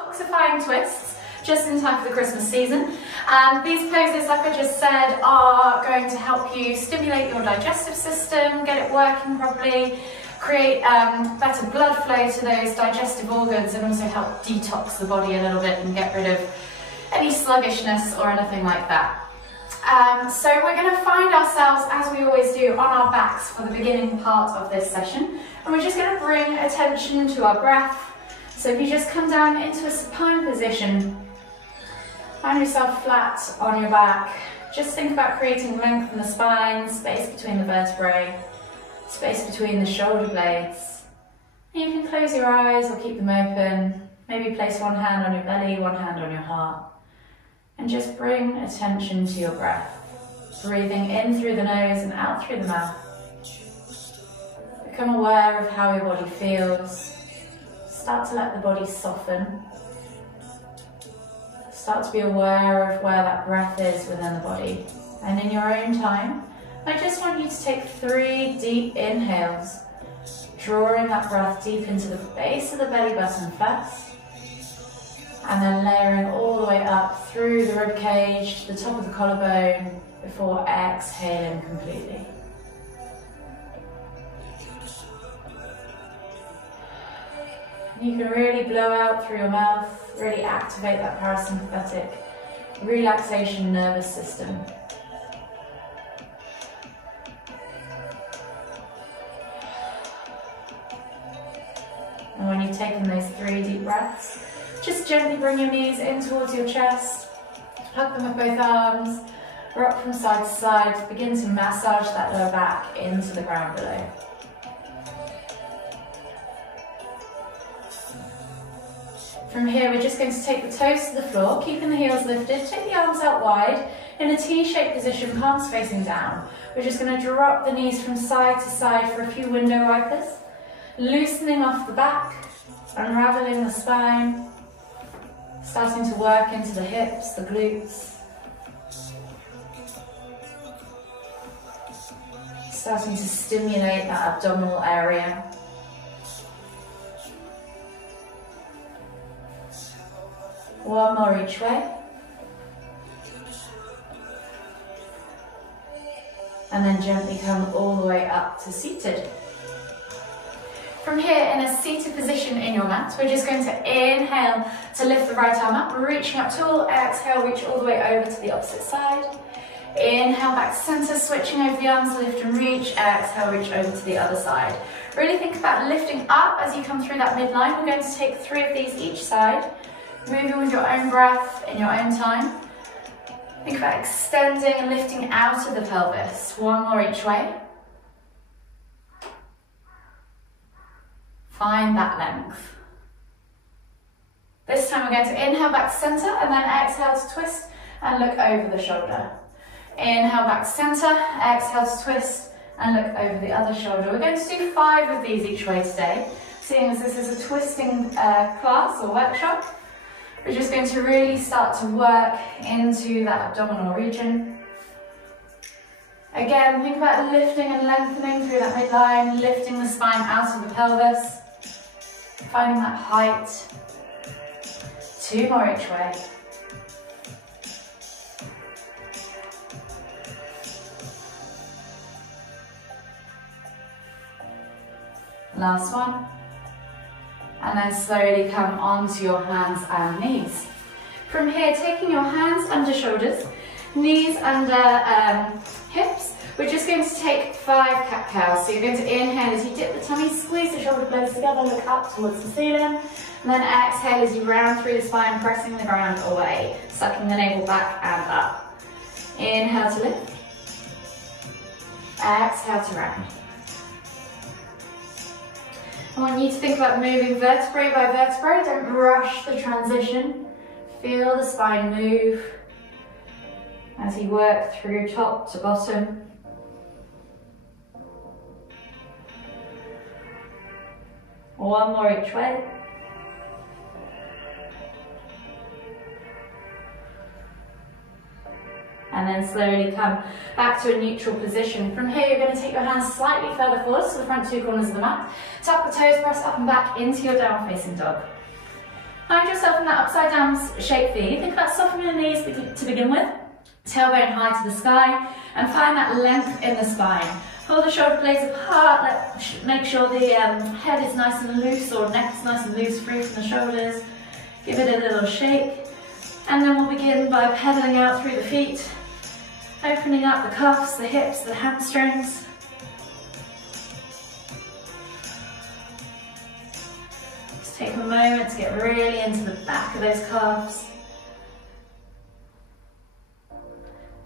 Detoxifying twists, just in time for the Christmas season. And these poses, like I just said, are going to help you stimulate your digestive system, get it working properly, create better blood flow to those digestive organs, and also help detox the body a little bit and get rid of any sluggishness or anything like that. So we're going to find ourselves, as we always do, on our backs for the beginning part of this session, and we're just going to bring attention to our breath. So if you just come down into a supine position, find yourself flat on your back. Just think about creating length in the spine, space between the vertebrae, space between the shoulder blades. And you can close your eyes or keep them open. Maybe place one hand on your belly, one hand on your heart. And just bring attention to your breath. Breathing in through the nose and out through the mouth. Become aware of how your body feels. Start to let the body soften. Start to be aware of where that breath is within the body. And in your own time, I just want you to take 3 deep inhales, drawing that breath deep into the base of the belly button first, and then layering all the way up through the rib cage to the top of the collarbone before exhaling completely. You can really blow out through your mouth, really activate that parasympathetic relaxation nervous system. And when you've taken those 3 deep breaths, just gently bring your knees in towards your chest, hug them with both arms, rock from side to side, begin to massage that lower back into the ground below. From here, we're just going to take the toes to the floor, keeping the heels lifted, take the arms out wide, in a T-shaped position, palms facing down. We're just going to drop the knees from side to side for a few window wipers, loosening off the back, unraveling the spine, starting to work into the hips, the glutes, starting to stimulate that abdominal area. One more each way. And then gently come all the way up to seated. From here, in a seated position in your mat, we're just going to inhale to lift the right arm up, reaching up tall. Exhale, reach all the way over to the opposite side. Inhale, back to center, switching over the arms, lift and reach. Exhale, reach over to the other side. Really think about lifting up as you come through that midline. We're going to take 3 of these each side. Moving with your own breath in your own time. Think about extending and lifting out of the pelvis. 1 more each way. Find that length. This time we're going to inhale back to center and then exhale to twist and look over the shoulder. Inhale back to center, exhale to twist and look over the other shoulder. We're going to do 5 of these each way today, seeing as this is a twisting class or workshop. We're just going to really start to work into that abdominal region. Again, think about lifting and lengthening through that midline, lifting the spine out of the pelvis, finding that height. 2 more each way. Last one. And then slowly come onto your hands and knees. From here, taking your hands under shoulders, knees under hips, we're just going to take 5 cat-cows. So you're going to inhale as you dip the tummy, squeeze the shoulder blades together, look up towards the ceiling, and then exhale as you round through the spine, pressing the ground away, sucking the navel back and up. Inhale to lift, exhale to round. I want you to think about moving vertebrae by vertebrae. Don't rush the transition. Feel the spine move as you work through top to bottom. One more each way. And then slowly come back to a neutral position. From here, you're going to take your hands slightly further forward to the front 2 corners of the mat. Tuck the toes, press up and back into your down facing dog. Find yourself in that upside down shape V. Think about softening the knees to begin with. Tailbone high to the sky, and find that length in the spine. Pull the shoulder blades apart, make sure the head is nice and loose, or neck is nice and loose, free from the shoulders. Give it a little shake. And then we'll begin by pedaling out through the feet, opening up the cuffs, the hips, the hamstrings. Just take a moment to get really into the back of those calves.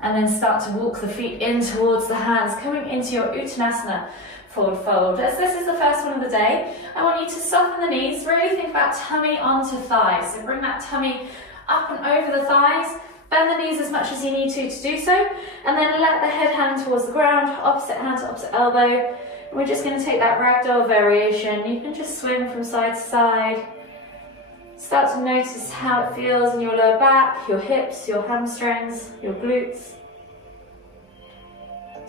And then start to walk the feet in towards the hands, coming into your Uttanasana forward fold. As this is the first one of the day, I want you to soften the knees, really think about tummy onto thighs. So bring that tummy up and over the thighs, bend the knees as much as you need to do so, and then let the head hand towards the ground, opposite hand to opposite elbow. And we're just going to take that ragdoll variation. You can just swing from side to side. Start to notice how it feels in your lower back, your hips, your hamstrings, your glutes.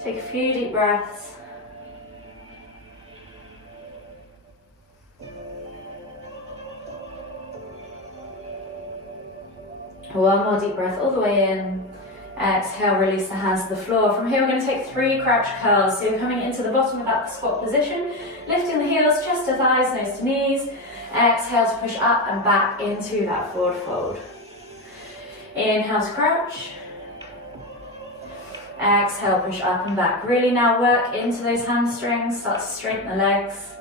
Take a few deep breaths. One more deep breath all the way in. Exhale, release the hands to the floor. From here, we're going to take 3 crouch curls. So you're coming into the bottom of that squat position, lifting the heels, chest to thighs, nose to knees. Exhale to push up and back into that forward fold. Inhale to crouch. Exhale, push up and back. Really now work into those hamstrings, start to straighten the legs.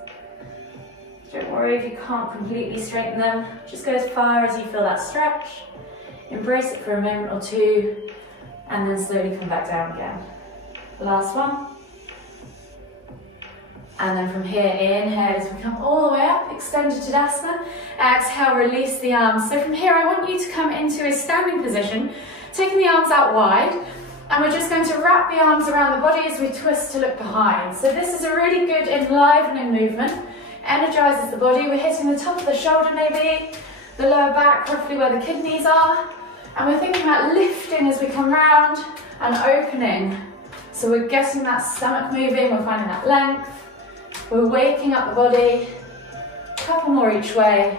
Don't worry if you can't completely straighten them. Just go as far as you feel that stretch. Embrace it for a moment or two, and then slowly come back down again. Last one. And then from here, inhale as we come all the way up, extended Tadasana. Exhale, release the arms. So from here, I want you to come into a standing position, taking the arms out wide, and we're just going to wrap the arms around the body as we twist to look behind. So this is a really good enlivening movement, energizes the body. We're hitting the top of the shoulder maybe, the lower back, roughly where the kidneys are, and we're thinking about lifting as we come round and opening. So we're getting that stomach moving, we're finding that length. We're waking up the body, a couple more each way.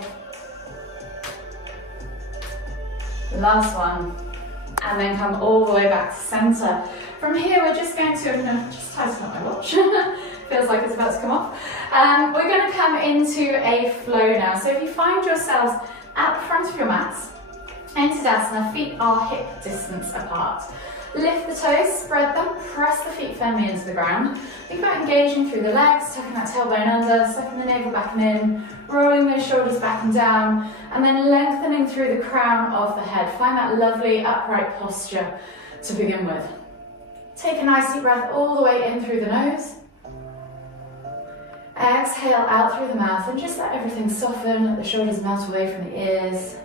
The last one, and then come all the way back to center. From here, we're just going to, I'm going to just tighten up my watch, feels like it's about to come off. We're going to come into a flow now. So if you find yourselves at the front of your mats, in Tadasana, feet are hip distance apart. Lift the toes, spread them, press the feet firmly into the ground. Think about engaging through the legs, tucking that tailbone under, sucking the navel back and in, rolling those shoulders back and down, and then lengthening through the crown of the head. Find that lovely upright posture to begin with. Take a nice deep breath all the way in through the nose. Exhale out through the mouth and just let everything soften, let the shoulders melt away from the ears.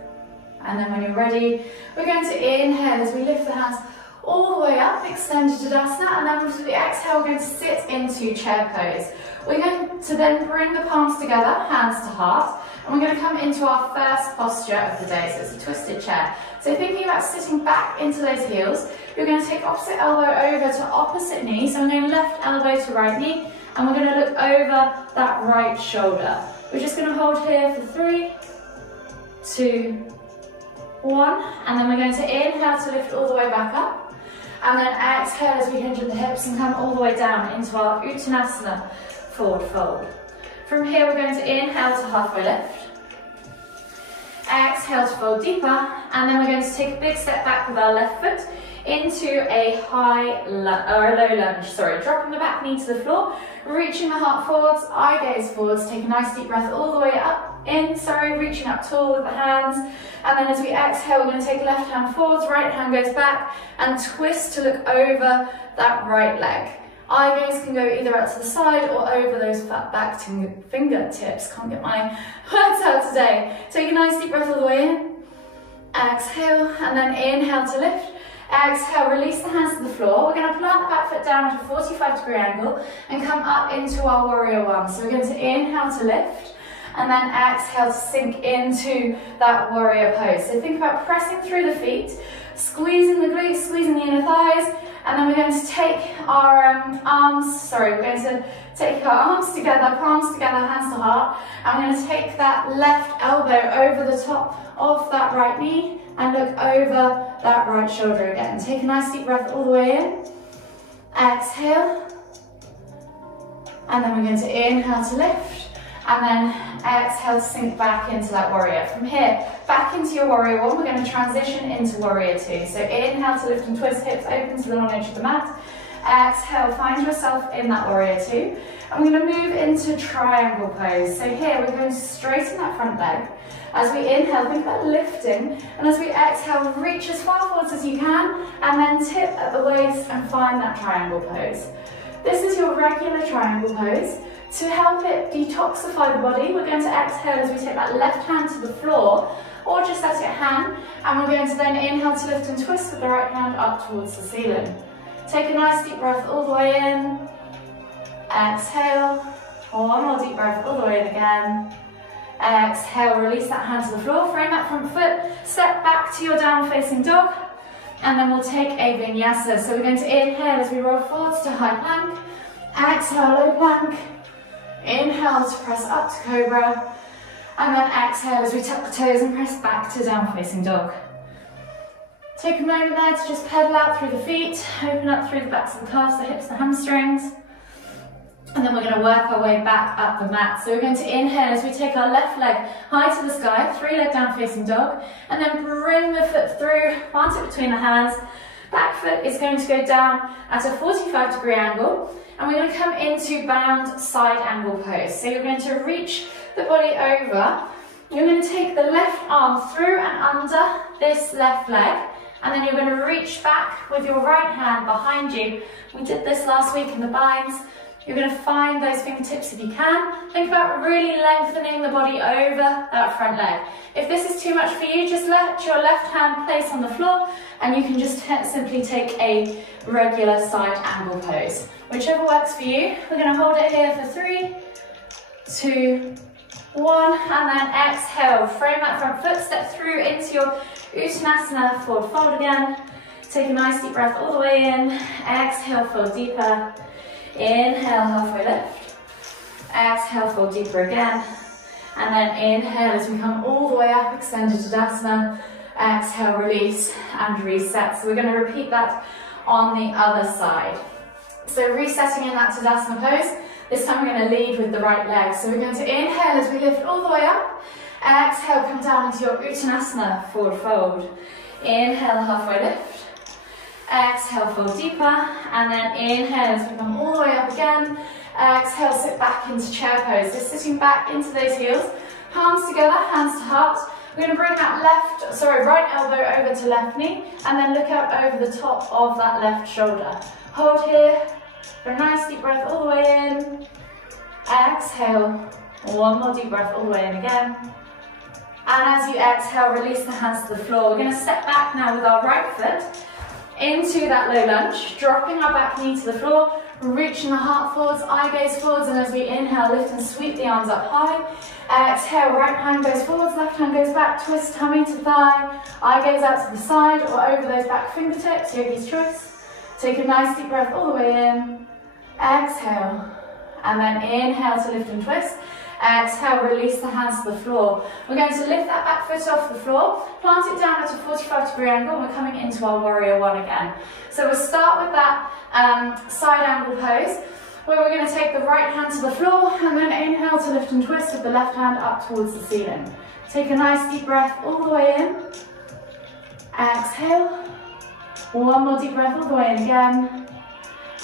And then when you're ready, we're going to inhale as we lift the hands all the way up, extend to Tadasana, and then with the exhale, we're going to sit into chair pose. We're going to then bring the palms together, hands to heart, and we're going to come into our first posture of the day, so it's a twisted chair. So thinking about sitting back into those heels, you're going to take opposite elbow over to opposite knee, so I'm going left elbow to right knee, and we're going to look over that right shoulder. We're just going to hold here for 3, 2, 1, and then we're going to inhale to lift all the way back up. And then exhale as we hinge at the hips and come all the way down into our Uttanasana forward fold. From here, we're going to inhale to halfway lift. Exhale to fold deeper, and then we're going to take a big step back with our left foot into a low lunge. Dropping the back knee to the floor, reaching the heart forwards, eye gaze forwards. Take a nice deep breath all the way up. Reaching up tall with the hands, and then as we exhale, we're going to take left hand forwards, right hand goes back, and twist to look over that right leg. Eye gaze can go either out to the side or over those fat back fingertips. Can't get my words out today. Take a nice deep breath all the way in. Exhale, and then inhale to lift. Exhale, release the hands to the floor. We're going to plant the back foot down at a 45-degree angle and come up into our warrior one. So we're going to inhale to lift, and then exhale to sink into that warrior pose. So think about pressing through the feet, squeezing the glutes, squeezing the inner thighs, And then we're going to take our we're going to take our arms together, palms together, hands to heart. And we're going to take that left elbow over the top of that right knee and look over that right shoulder again. Take a nice deep breath all the way in. Exhale. And then we're going to inhale to lift. And then exhale to sink back into that warrior. From here, back into your warrior one, we're going to transition into warrior two. So inhale to lift and twist, hips open to the long edge of the mat. Exhale, find yourself in that warrior two. And we're going to move into triangle pose. So here, we're going to straighten that front leg. As we inhale, think about lifting. And as we exhale, reach as far forwards as you can. And then tip at the waist and find that triangle pose. This is your regular triangle pose. To help it detoxify the body, we're going to exhale as we take that left hand to the floor, or just as your hand, and we're going to then inhale to lift and twist with the right hand up towards the ceiling. Take a nice deep breath all the way in. Exhale. One more deep breath all the way in again. Exhale, release that hand to the floor, frame that front foot, step back to your down facing dog, and then we'll take a vinyasa. So we're going to inhale as we roll forwards to high plank. Exhale, low plank. Inhale to press up to cobra, and then exhale as we tuck the toes and press back to down facing dog. Take a moment there to just pedal out through the feet, open up through the backs of the calves, the hips, the hamstrings, and then we're going to work our way back up the mat. So we're going to inhale as we take our left leg high to the sky, 3-leg down facing dog, and then bring the foot through, plant it between the hands. Back foot is going to go down at a 45-degree angle, and we're going to come into bound side angle pose. So you're going to reach the body over, you're going to take the left arm through and under this left leg, and then you're going to reach back with your right hand behind you. We did this last week in the binds. You're going to find those fingertips if you can. Think about really lengthening the body over that front leg. If this is too much for you, just let your left hand place on the floor and you can just simply take a regular side angle pose. Whichever works for you. We're going to hold it here for 3, 2, 1, and then exhale. Frame that front foot, step through into your Uttanasana, forward fold again. Take a nice deep breath all the way in. Exhale, fold deeper. Inhale, halfway lift. Exhale, fold deeper again. And then inhale as we come all the way up, extended Tadasana. Exhale, release and reset. So we're going to repeat that on the other side. So resetting in that Tadasana pose. This time we're going to lead with the right leg. So we're going to inhale as we lift all the way up. Exhale, come down into your Uttanasana, forward fold. Inhale, halfway lift. Exhale, fold deeper, and then inhale as we come all the way up again. Exhale, sit back into chair pose. Just sitting back into those heels, palms together, hands to heart. We're going to bring that right elbow over to left knee, and then look out over the top of that left shoulder. Hold here for a nice deep breath all the way in. Exhale, one more deep breath all the way in again. And as you exhale, release the hands to the floor. We're going to step back now with our right foot into that low lunge, dropping our back knee to the floor, reaching the heart forwards, eye gaze forwards, and as we inhale, lift and sweep the arms up high. Exhale, right hand goes forwards, left hand goes back, twist tummy to thigh, eye gaze out to the side or over those back fingertips, yogi's choice. Take a nice deep breath all the way in. Exhale, and then inhale to lift and twist. Exhale, release the hands to the floor. We're going to lift that back foot off the floor, plant it down at a 45-degree angle, and we're coming into our warrior one again. So we'll start with that side angle pose, where we're going to take the right hand to the floor, and then inhale to lift and twist with the left hand up towards the ceiling. Take a nice deep breath all the way in. Exhale. One more deep breath all the way in again.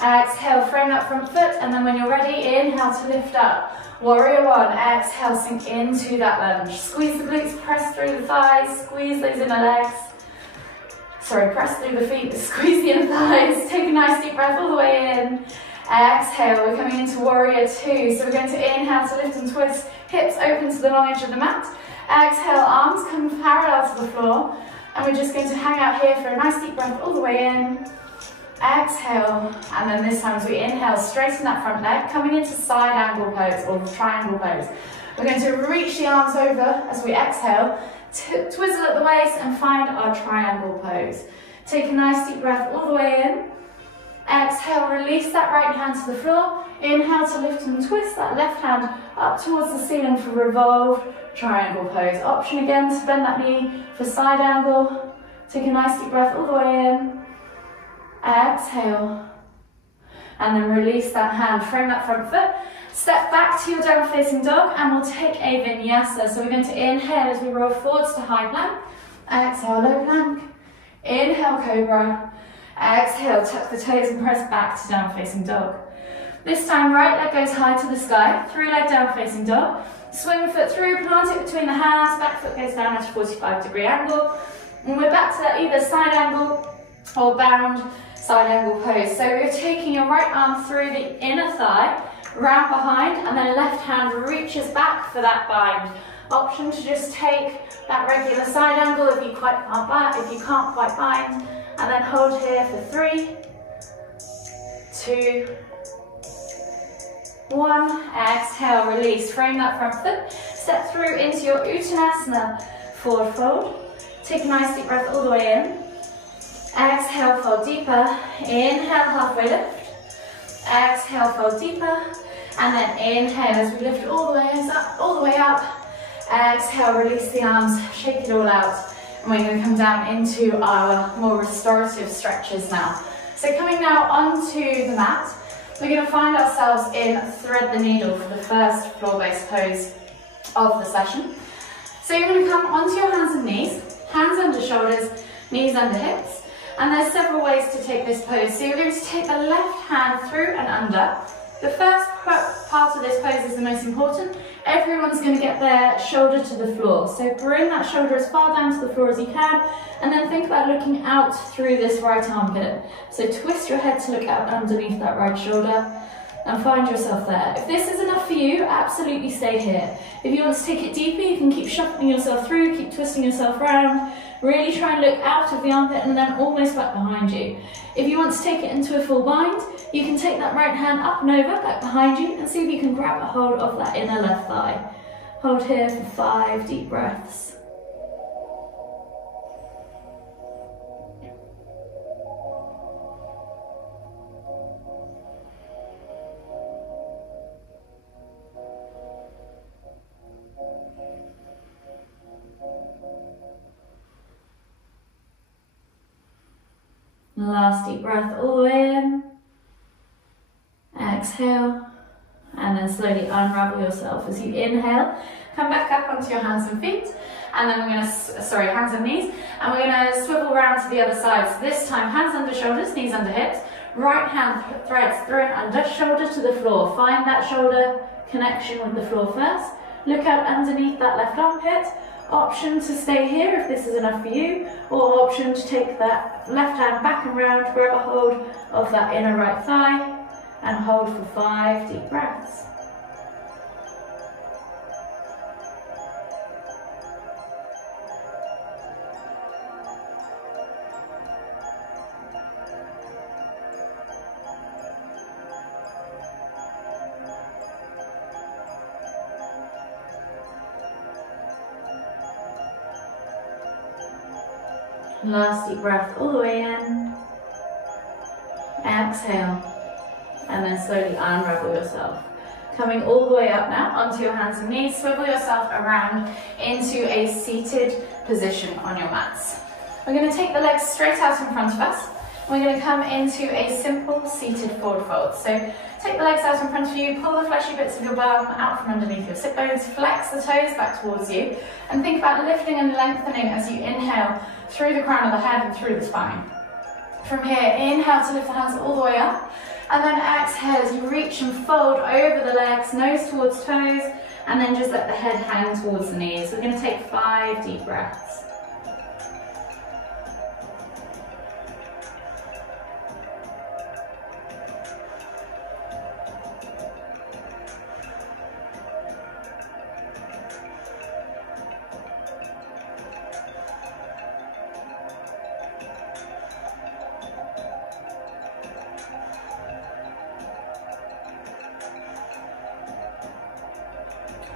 Exhale, frame that front foot, and then when you're ready, inhale to lift up. Warrior one, exhale, sink into that lunge. Squeeze the glutes, press through the thighs, squeeze those inner legs. Sorry, press through the feet, squeeze the inner thighs. Take a nice deep breath all the way in. Exhale, we're coming into warrior two. So we're going to inhale to lift and twist, hips open to the long edge of the mat. Exhale, arms come parallel to the floor. And we're just going to hang out here for a nice deep breath all the way in. Exhale, and then this time as we inhale, straighten that front leg, coming into side angle pose or triangle pose. We're going to reach the arms over as we exhale, twizzle at the waist and find our triangle pose. Take a nice deep breath all the way in. Exhale, release that right hand to the floor. Inhale to lift and twist that left hand up towards the ceiling for revolved triangle pose. Option again to bend that knee for side angle. Take a nice deep breath all the way in. Exhale. And then release that hand, frame that front foot. Step back to your downward facing dog and we'll take a vinyasa. So we're going to inhale as we roll forwards to high plank. Exhale, low plank. Inhale, cobra. Exhale, tuck the toes and press back to downward facing dog. This time, right leg goes high to the sky, three leg downward facing dog. Swing the foot through, plant it between the hands, back foot goes down at a 45-degree angle. And we're back to that either side angle or bound side angle pose. So you're taking your right arm through the inner thigh, round behind, and then left hand reaches back for that bind. Option to just take that regular side angle if you can't quite bind, and then hold here for 3, 2, 1. Exhale, release. Frame that front foot. Step through into your Uttanasana forward fold. Take a nice deep breath all the way in. Exhale, fold deeper. Inhale, halfway lift. Exhale, fold deeper. And then inhale as we lift all the way up. Exhale, release the arms, shake it all out. And we're going to come down into our more restorative stretches now. So coming now onto the mat, we're going to find ourselves in thread the needle for the first floor-based pose of the session. So you're going to come onto your hands and knees, hands under shoulders, knees under hips. And there's several ways to take this pose. So you're going to take the left hand through and under. The first part of this pose is the most important. Everyone's going to get their shoulder to the floor. So bring that shoulder as far down to the floor as you can, and then think about looking out through this right armpit. So twist your head to look out underneath that right shoulder and find yourself there. If this is enough for you, absolutely stay here. If you want to take it deeper, you can keep shuffling yourself through, keep twisting yourself around. Really try and look out of the armpit and then almost back behind you. If you want to take it into a full bind, you can take that right hand up and over, back behind you, and see if you can grab a hold of that inner left thigh. Hold here for 5 deep breaths. Last deep breath all the way in. Exhale, and then slowly unravel yourself as you inhale. Come back up onto your hands and feet, and then we're going to, hands and knees, and we're going to swivel around to the other side. So this time, hands under shoulders, knees under hips. Right hand threads through and under, shoulder to the floor. Find that shoulder connection with the floor first. Look out underneath that left armpit. Option to stay here if this is enough for you, or option to take that left hand back and round, grab a hold of that inner right thigh, and hold for 5 deep breaths. Last deep breath all the way in. Exhale. And then slowly unravel yourself. Coming all the way up now onto your hands and knees. Swivel yourself around into a seated position on your mats. We're going to take the legs straight out in front of us. We're going to come into a simple seated forward fold. So take the legs out in front of you, pull the fleshy bits of your bum out from underneath your sit bones, flex the toes back towards you, and think about lifting and lengthening as you inhale through the crown of the head and through the spine. From here, inhale to lift the hands all the way up, and then exhale as you reach and fold over the legs, nose towards toes, and then just let the head hang towards the knees. We're going to take 5 deep breaths.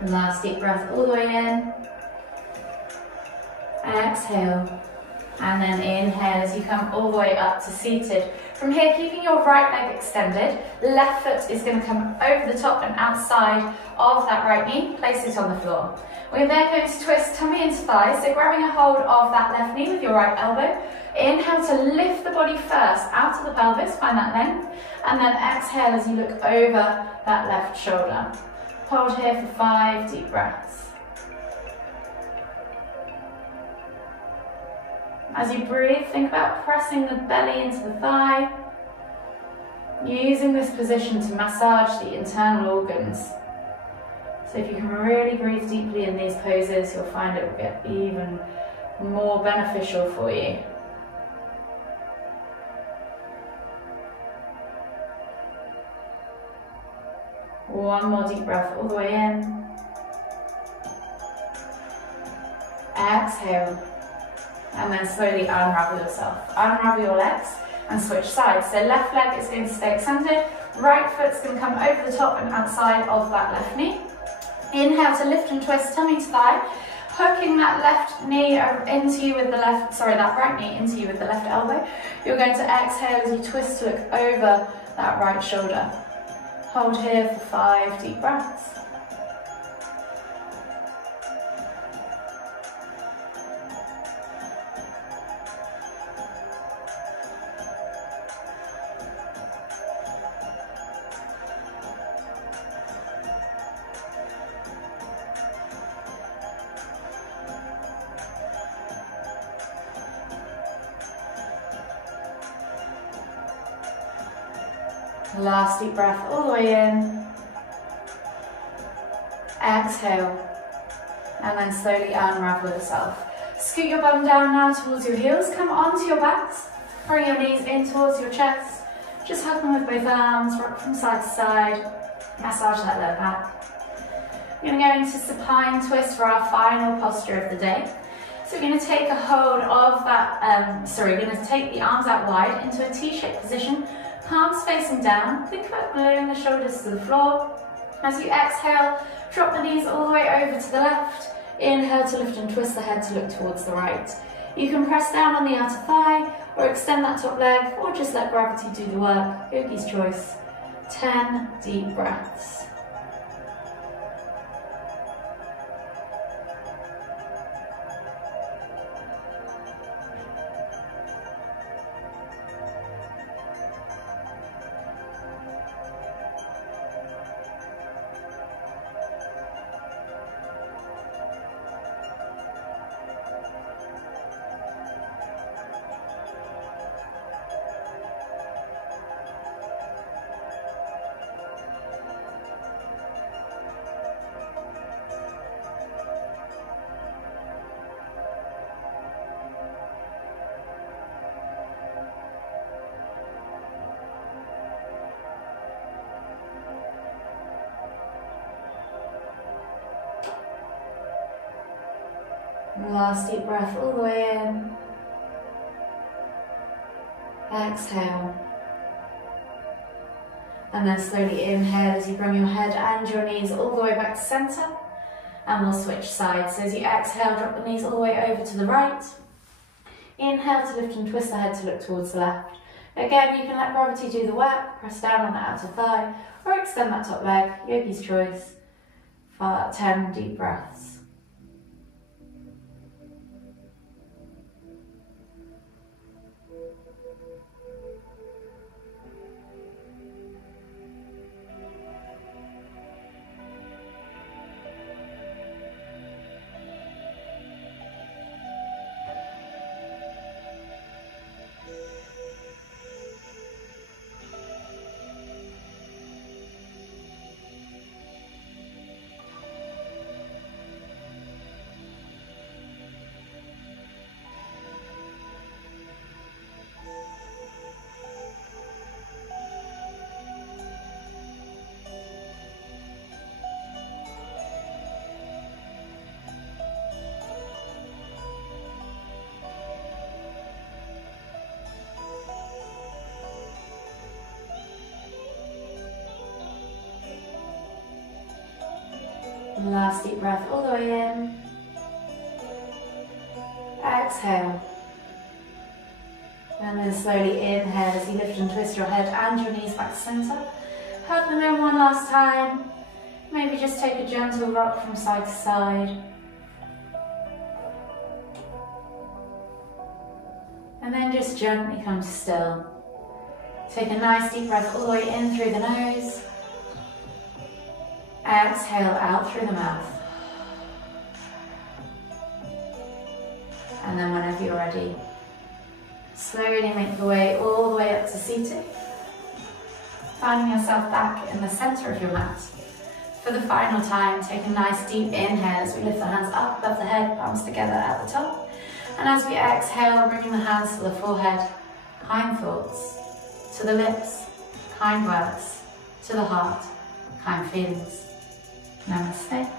Last deep breath all the way in. Exhale. And then inhale as you come all the way up to seated. From here, keeping your right leg extended, left foot is going to come over the top and outside of that right knee, place it on the floor. We're then going to twist tummy into thigh, so grabbing a hold of that left knee with your right elbow. Inhale to lift the body first out of the pelvis, find that length, and then exhale as you look over that left shoulder. Hold here for 5 deep breaths. As you breathe, think about pressing the belly into the thigh, using this position to massage the internal organs. So if you can really breathe deeply in these poses, you'll find it will get even more beneficial for you. One more deep breath all the way in. Exhale. And then slowly unravel yourself. Unravel your legs and switch sides. So left leg is going to stay extended, right foot's going to come over the top and outside of that left knee. Inhale to lift and twist tummy to thigh, hooking that left knee into you with the left, that right knee into you with the left elbow. You're going to exhale as you twist to look over that right shoulder. Hold here for 5 deep breaths. Last deep breath all the way in. Exhale. And then slowly unravel yourself. Scoot your bum down now towards your heels. Come onto your backs. Bring your knees in towards your chest. Just hug them with both arms. Rock from side to side. Massage that lower back. We're going to go into supine twist for our final posture of the day. So we're going to take a hold of that, we're going to take the arms out wide into a T-shaped position. Palms facing down, think about gluing the shoulders to the floor. As you exhale, drop the knees all the way over to the left. Inhale to lift and twist the head to look towards the right. You can press down on the outer thigh, or extend that top leg, or just let gravity do the work. Yogi's choice. 10 deep breaths. Last deep breath all the way in. Exhale. And then slowly inhale as you bring your head and your knees all the way back to centre. And we'll switch sides. So as you exhale, drop the knees all the way over to the right. Inhale to lift and twist the head to look towards the left. Again, you can let gravity do the work. Press down on the outer thigh or extend that top leg. Yogi's choice. 10 deep breaths. Last deep breath all the way in. Exhale. And then slowly inhale as you lift and twist your head and your knees back to centre. Hug them in one last time. Maybe just take a gentle rock from side to side. And then just gently come to still. Take a nice deep breath all the way in through the nose. Exhale out through the mouth. And then whenever you're ready, slowly make your way all the way up to seated. Finding yourself back in the center of your mat. For the final time, take a nice deep inhale as we lift the hands up above the head, palms together at the top. And as we exhale, bringing the hands to the forehead, kind thoughts, to the lips, kind words, to the heart, kind feelings. Namaste.